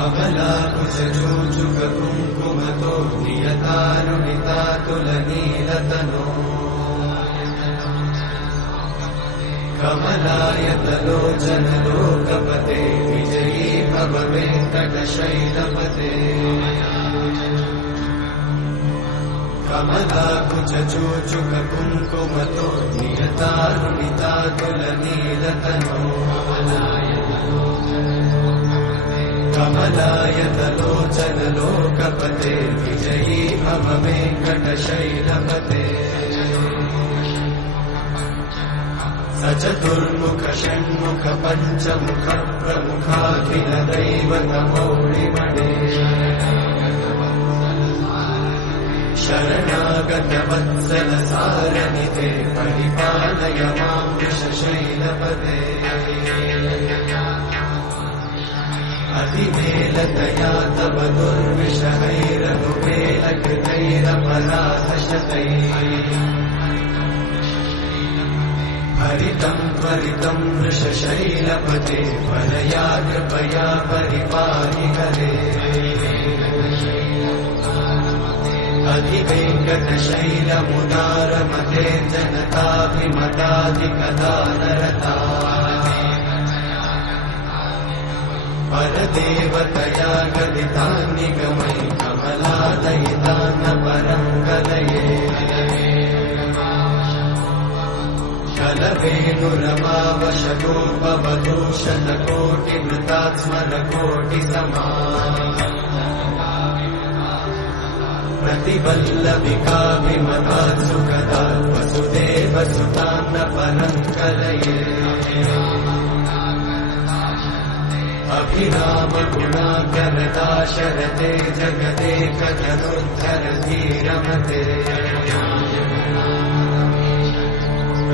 कमलाकुचूचुककुङ्कुमतो नियतारुणितातुलनीलतनो कमलायतलोचनलोकपते विजयी भव वेङ्कटशैलपते कमलाकुचूचुककुङ्कुमतो नियतारुणितातुलनीलतनो कमलायतलोचनलोकपते विजयी भव वेङ्कटशैलपते स चतुर्मुख षण्मुख पञ्चमुख प्रमुखाखिल दैवतमौलिमणे शरणागत वत्सल सारनिधे परिपालय मां वृषशैलपते अतिमेलतया तव दुर्विषहैरनुमेलकृतैरपराधशतैः हरितं त्वरितं वृषशैलपते वरया कृपया परिपाहि हरे अधिवेङ्कटशैलमुदारमते जनताभिमताधिकदानरता परदेवतया गदितान्निगमयि कमलादयितान्न परं कलये कलवेणुरमावशतोपवधूषणकोटिमृतात्स्मरकोटिसमा प्रतिवल्लभिकाभिमतात् सुखदात् वसुदेवसुतान्न परं कलये अभिरामगुणाकरदाशरथे जगदेकधनुर्धरधीरमते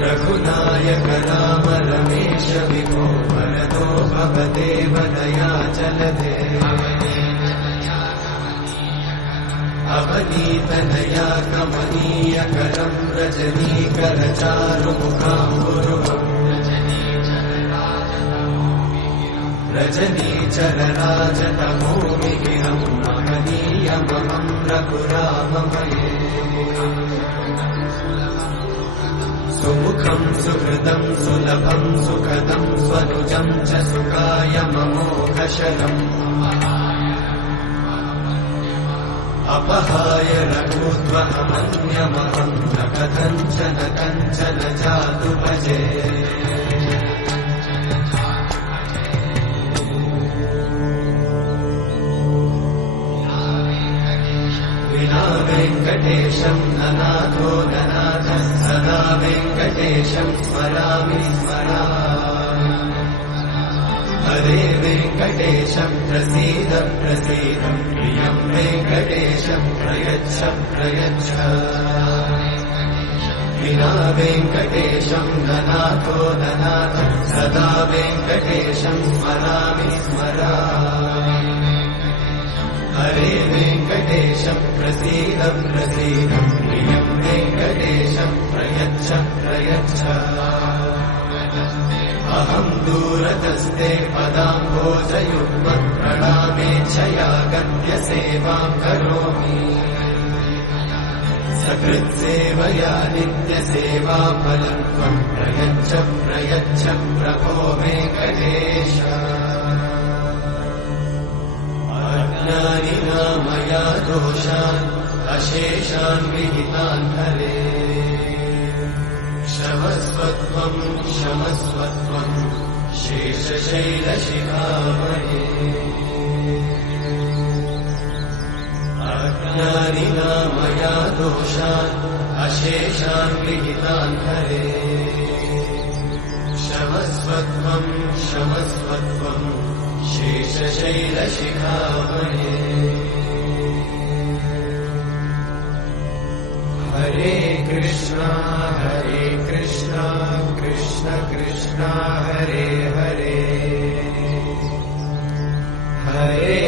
रघुनायक राम रमेश विभो वरदो भवदेव दयाचलते अवनीतनया कमनीयकरं रजनीकरचारुमुखाम्बुरुहम् रजनीचरराजतमोमिगिरं महनीयमहं रघुराममये सुमुखं सुहृदं सुलभं सुखदं स्वनुजं च सुखायममोघशरम् अपहाय रघुत्वमन्यमहं न कथञ्चन कञ्चन जातु भजे विना वेङ्कटेशं ननाथो ननाथः सदा वेङ्कटेशं स्मरामि स्मरामि हरे वेङ्कटेशं प्रसीद प्रसीद प्रियं वेङ्कटेशं प्रयच्छ प्रयच्छ विना वेङ्कटेशं ननाथो ननाथः सदा वेङ्कटेशं स्मरामि स्मरामि हरे वेङ्कटेशं प्रसीद प्रसीद प्रियं वेङ्कटेशं प्रयच्छ प्रयच्छ अहं दूरतस्ते पदाम्भोजयुग्मं प्रणामेच्छया गद्यसेवां करोमि सकृत्सेवया नित्यसेवाफलं त्वं प्रयच्छ प्रयच्छ प्रभो वेङ्कटेश अज्ञानिना मया दोषान् अशेषान् विहितान् हरे क्षमस्वत्वं क्षमस्वत्वं शेषशैलशिखामणे अज्ञानिना मया दोषान् अशेषान् विहितान् हरे क्षमस्वत्वं क्षमस्वत्वं शेषशैलशिखामणे हरे कृष्णा कृष्ण कृष्ण हरे हरे हरे